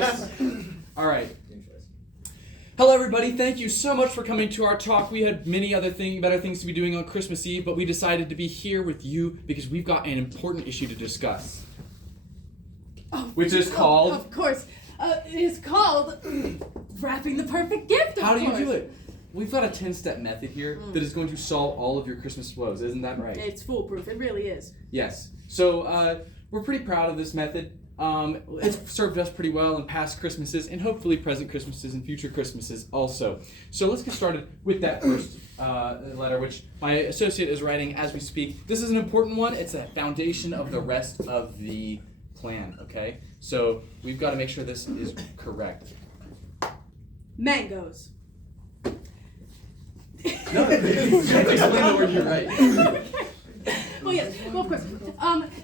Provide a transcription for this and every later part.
choice. All right. Hello, everybody. Thank you so much for coming to our talk. We had many other better things to be doing on Christmas Eve, but we decided to be here with you because we've got an important issue to discuss. Which is called... Of course. It is called wrapping the perfect gift, of How do you course. do it? We've got a 10-step method here that is going to solve all of your Christmas woes. Isn't that right? It's foolproof. It really is. Yes. So we're pretty proud of this method. It's served us pretty well in past Christmases and hopefully present Christmases and future Christmases also. So let's get started with that first letter, which my associate is writing as we speak. This is an important one. It's a foundation of the rest of the plan, okay? So we've got to make sure this is correct. Mangoes. No, explain the word you write. Well, yes. Well, of course.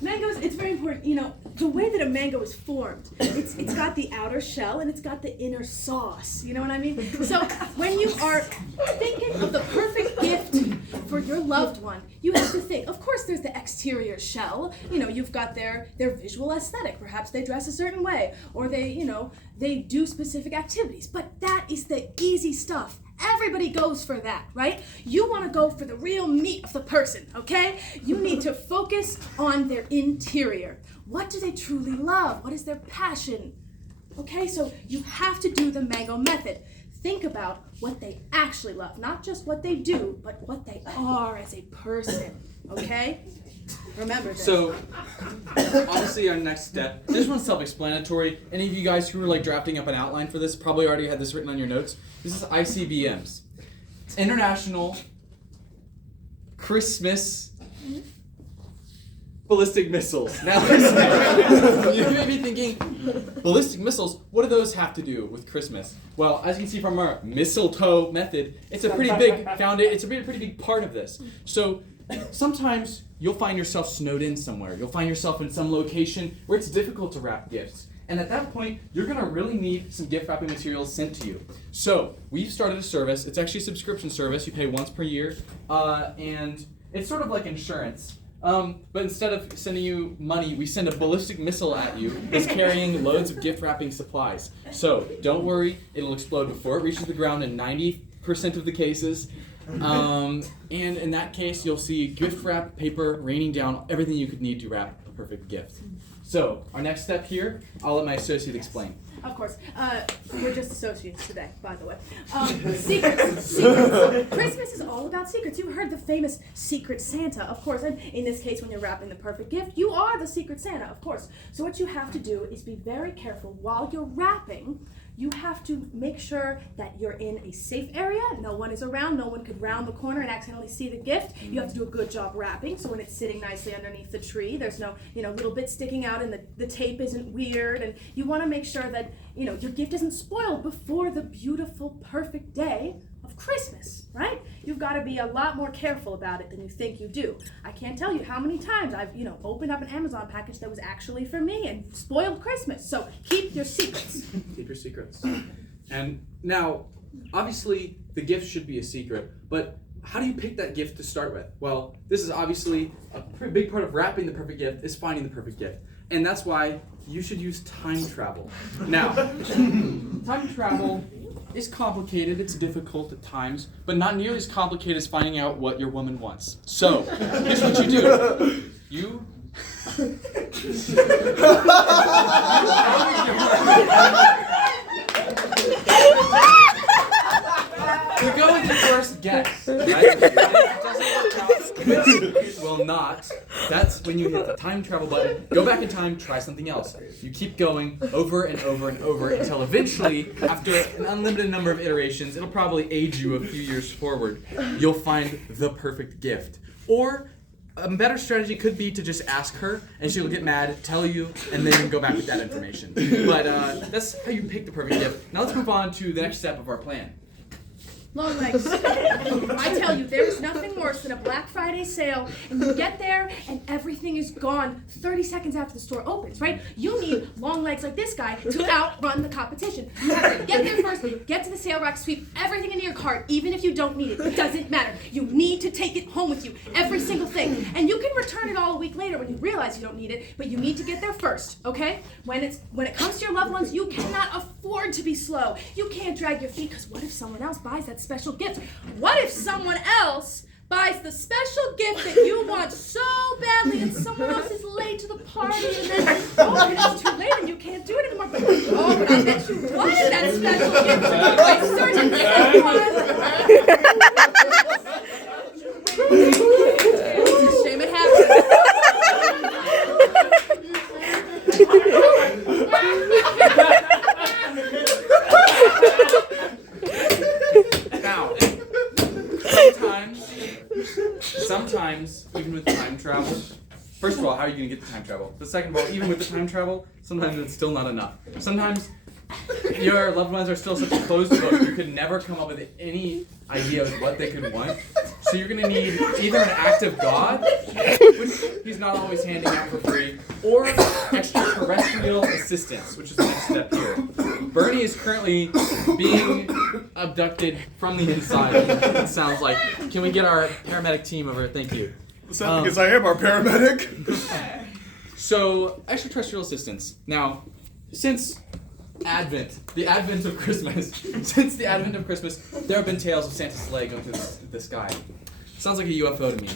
Mangoes, it's very important. You know, the way that a mango is formed, it's got the outer shell and it's got the inner sauce. You know what I mean? So when you are thinking of the perfect gift for your loved one, you have to think, of course, there's the exterior shell. You know, you've got their visual aesthetic. Perhaps they dress a certain way or they do specific activities. But that is the easy stuff. Everybody goes for that, right? You want to go for the real meat of the person, okay? You need to focus on their interior. What do they truly love? What is their passion? Okay, so you have to do the mango method. Think about what they actually love, not just what they do, but what they are as a person, okay? Remember this. So, obviously our next step, this one's self-explanatory. Any of you guys who are like drafting up an outline for this probably already had this written on your notes. This is ICBMs. International Christmas Ballistic Missiles. Now listen, you may be thinking, ballistic missiles, what do those have to do with Christmas? Well, as you can see from our Mistle-Toe method, it's a pretty big it's a pretty big part of this. So, sometimes you'll find yourself snowed in somewhere. You'll find yourself in some location where it's difficult to wrap gifts. And at that point, you're going to really need some gift wrapping materials sent to you. So we've started a service. It's actually a subscription service. You pay once per year. And it's sort of like insurance. But instead of sending you money, we send a ballistic missile at you that's carrying loads of gift wrapping supplies. So don't worry. It'll explode before it reaches the ground in 90% of the cases. And in that case, you'll see gift wrap paper raining down everything you could need to wrap a perfect gift. So, our next step here, I'll let my associate explain. Of course. We're just associates today, by the way. Secrets. Christmas is all about secrets. You've heard the famous Secret Santa, of course. And in this case, when you're wrapping the perfect gift, you are the Secret Santa, of course. So what you have to do is be very careful while you're wrapping. You have to make sure that you're in a safe area. No one is around. No one could round the corner and accidentally see the gift. You have to do a good job wrapping. So when it's sitting nicely underneath the tree, there's no, little bit sticking out and the tape isn't weird. And you want to make sure that, your gift isn't spoiled before the beautiful, perfect day of Christmas, right? You've got to be a lot more careful about it than you think you do. I can't tell you how many times I've, opened up an Amazon package that was actually for me and spoiled Christmas. So keep your secrets. Keep your secrets. And now, obviously, the gift should be a secret, but how do you pick that gift to start with? Well, this is obviously a pretty big part of wrapping the perfect gift is finding the perfect gift. And that's why you should use time travel. Now, time travel is complicated, it's difficult at times, but not nearly as complicated as finding out what your woman wants. So, here's what you do. You go with your first guess, right? Which will not. That's when you hit the time travel button, go back in time, try something else. You keep going over and over and over until eventually, after an unlimited number of iterations, it'll probably age you a few years forward, you'll find the perfect gift. Or a better strategy could be to just ask her, and she'll get mad, tell you, and then you can go back with that information. But that's how you pick the perfect gift. Now let's move on to the next step of our plan. long legs. I tell you, there's nothing worse than a Black Friday sale, and you get there and everything is gone 30 seconds after the store opens, right? You need long legs like this guy to outrun the competition. You have to get there first, get to the sale rack, sweep everything into your cart, even if you don't need it. It doesn't matter. You need to take it home with you, every single thing. And you can return it all a week later when you realize you don't need it, but you need to get there first, okay? When it comes to your loved ones, you cannot afford to be slow. You can't drag your feet, because what if someone else buys that special gift? What if someone else buys the special gift that you want so badly and someone else is late to the party and then, and it's too late and you can't do it anymore, but but I bet you wanted that special gift to be like certain It's a shame it happened. Now, sometimes, even with time travel, first of all, how are you going to get the time travel? But second of all, even with the time travel, sometimes it's still not enough. Sometimes your loved ones are still such a closed book, you could never come up with any idea of what they could want. So you're going to need either an act of God, which he's not always handing out for free, or extraterrestrial assistance, which is the next step here. Bernie is currently being abducted from the inside, it sounds like. Can we get our paramedic team over? Thank you. What's that? Because I am our paramedic. So, extraterrestrial assistance. Now, since the advent of Christmas, there have been tales of Santa's sleigh going through the sky. Sounds like a UFO to me.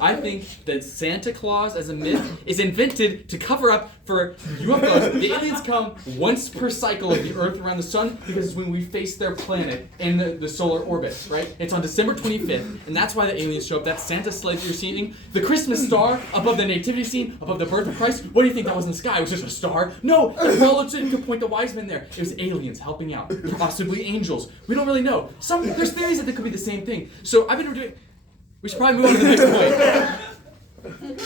I think that Santa Claus as a myth is invented to cover up for UFOs. The aliens come once per cycle of the Earth around the sun because it's when we face their planet in the solar orbit, right? It's on December 25th, and that's why the aliens show up. That's Santa's sleigh that you're seeing. The Christmas star above the nativity scene, above the birth of Christ. What do you think that was in the sky? It was just a star? No, it followed to point the wise men there. It was aliens helping out, possibly angels. We don't really know. There's theories that they could be the same thing. So I've been doing. We should probably move on to the next point.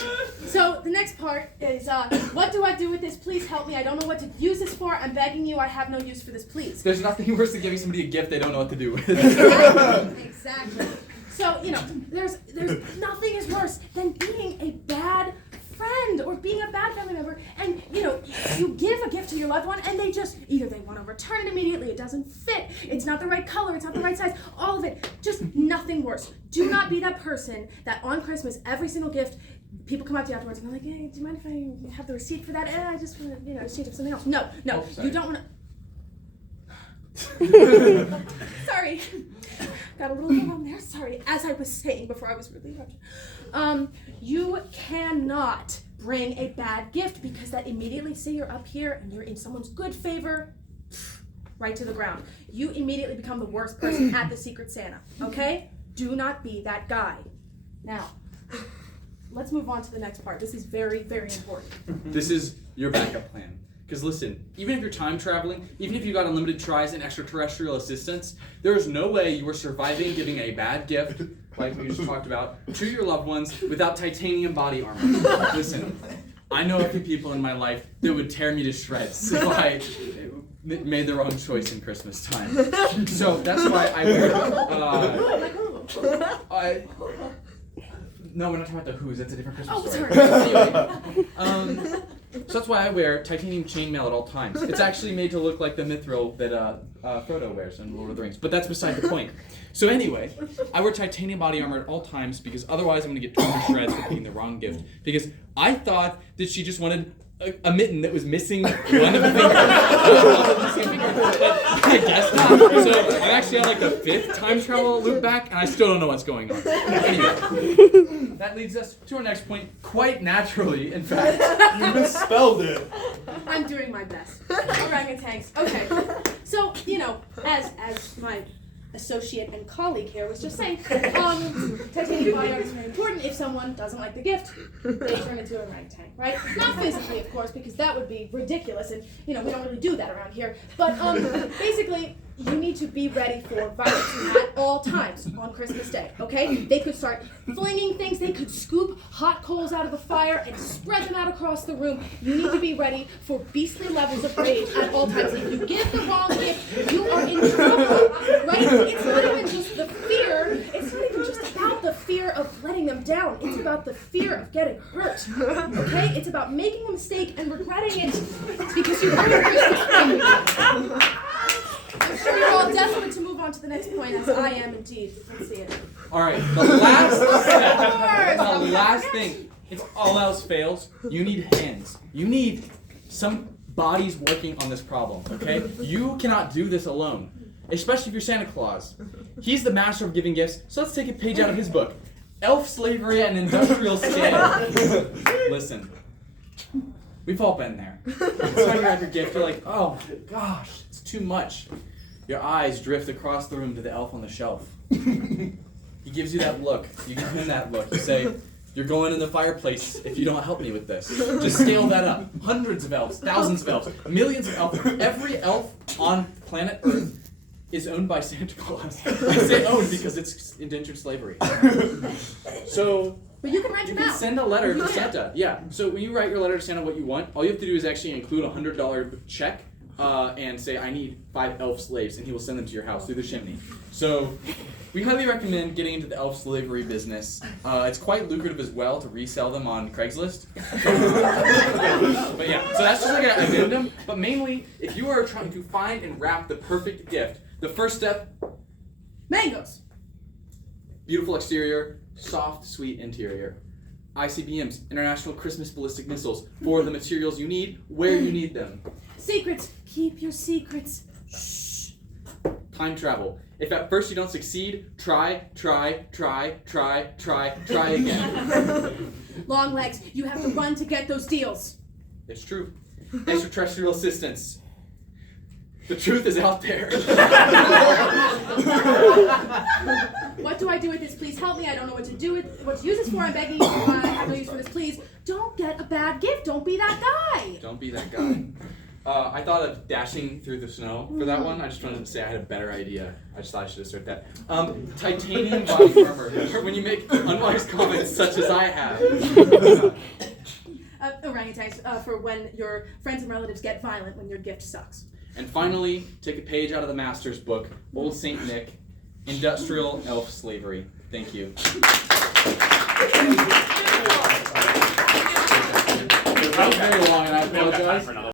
So the next part is, what do I do with this? Please help me. I don't know what to use this for. I'm begging you. I have no use for this, please. There's nothing worse than giving somebody a gift they don't know what to do with. Exactly. So, there's nothing is worse than being a bad friend or being a bad family member, and you give a gift to your loved one and they just either they want to return it immediately, it doesn't fit, it's not the right color, it's not the right size, all of it, just nothing worse. Do not be that person that on Christmas every single gift people come up to you afterwards and they're like, hey, do you mind if I have the receipt for that? I just want to receipt of something else. No, you don't want to. Sorry. Got a little bit on there. Sorry. As I was saying before I was really interrupted. You cannot bring a bad gift because that immediately, say you're up here and you're in someone's good favor, right to the ground. You immediately become the worst person at the Secret Santa. Okay? Do not be that guy. Now, let's move on to the next part. This is very, very important. This is your backup plan. Because listen, even if you're time traveling, even if you got unlimited tries and extraterrestrial assistance, there is no way you are surviving giving a bad gift, like we just talked about, to your loved ones without titanium body armor. Listen, I know a few people in my life that would tear me to shreds if I made the wrong choice in Christmas time. So that's why I wear... No, we're not talking about the Who's. That's a different Christmas story. Anyway, so that's why I wear titanium chainmail at all times. It's actually made to look like the mithril that Frodo wears in Lord of the Rings. But that's beside the point. So anyway, I wear titanium body armor at all times because otherwise I'm going to get torn to shreds for picking the wrong gift. Because I thought that she just wanted a mitten that was missing one of the fingers. But I guess not. So I'm actually on like the 5th time travel loop back, and I still don't know what's going on. Anyway, that leads us to our next point, quite naturally, in fact. You misspelled it. I'm doing my best. Orangutans. Okay. So, as my associate and colleague here was just saying, titanium body armor is very important. If someone doesn't like the gift, they turn into an orangutan, right? Not physically, of course, because that would be ridiculous, and we don't really do that around here. But basically, you need to be ready for violence at all times on Christmas Day, okay? They could start flinging things. They could scoop hot coals out of the fire and spread them out across the room. You need to be ready for beastly levels of rage at all times. If you give the wrong gift, you are in trouble, right? It's not even just about the fear of getting hurt. Okay? It's about making a mistake and regretting it because you learned your I'm sure you're all desperate to move on to the next point, as I am indeed. Let's see it. All right, the last thing. If all else fails, you need hands. You need some bodies working on this problem, okay? You cannot do this alone, especially if you're Santa Claus. He's the master of giving gifts, so let's take a page out of his book. Elf Slavery at an Industrial Scale. Listen, we've all been there. That's why you have your gift, you're like, oh gosh, it's too much. Your eyes drift across the room to the elf on the shelf. He gives you that look. You give him that look. You say, you're going in the fireplace if you don't help me with this. Just scale that up. Hundreds of elves, thousands of elves, millions of elves. Every elf on planet Earth is owned by Santa Claus. I say owned because it's indentured slavery. So But you can rent you them can out. send a letter to Santa. Yeah. So when you write your letter to Santa what you want, all you have to do is actually include a $100 check and say, I need 5 elf slaves, and he will send them to your house through the chimney. So we highly recommend getting into the elf slavery business. It's quite lucrative as well to resell them on Craigslist. But yeah, so that's just like an addendum. But mainly, if you are trying to find and wrap the perfect gift, the first step, Mangoes. beautiful exterior, soft, sweet interior. ICBMs, International Christmas Ballistic Missiles, for the materials you need, where you need them. Secrets. Keep your secrets. Shh. Time travel. If at first you don't succeed, try again. Long legs. You have to run to get those deals. It's true. Extraterrestrial assistance. The truth is out there. What do I do with this? Please help me. I don't know what to do with what to use this for. I'm begging you. I have no use for this. Please don't get a bad gift. Don't be that guy. Don't be that guy. I thought of dashing through the snow for that one. I just wanted to say I had a better idea. I just thought I should assert that. Titanium body armor. When you make unwise comments such as I have. Orangutans for when your friends and relatives get violent when your gift sucks. And finally, take a page out of the master's book, Old Saint Nick, Industrial Elf Slavery. Thank you. That was very long, and I apologize.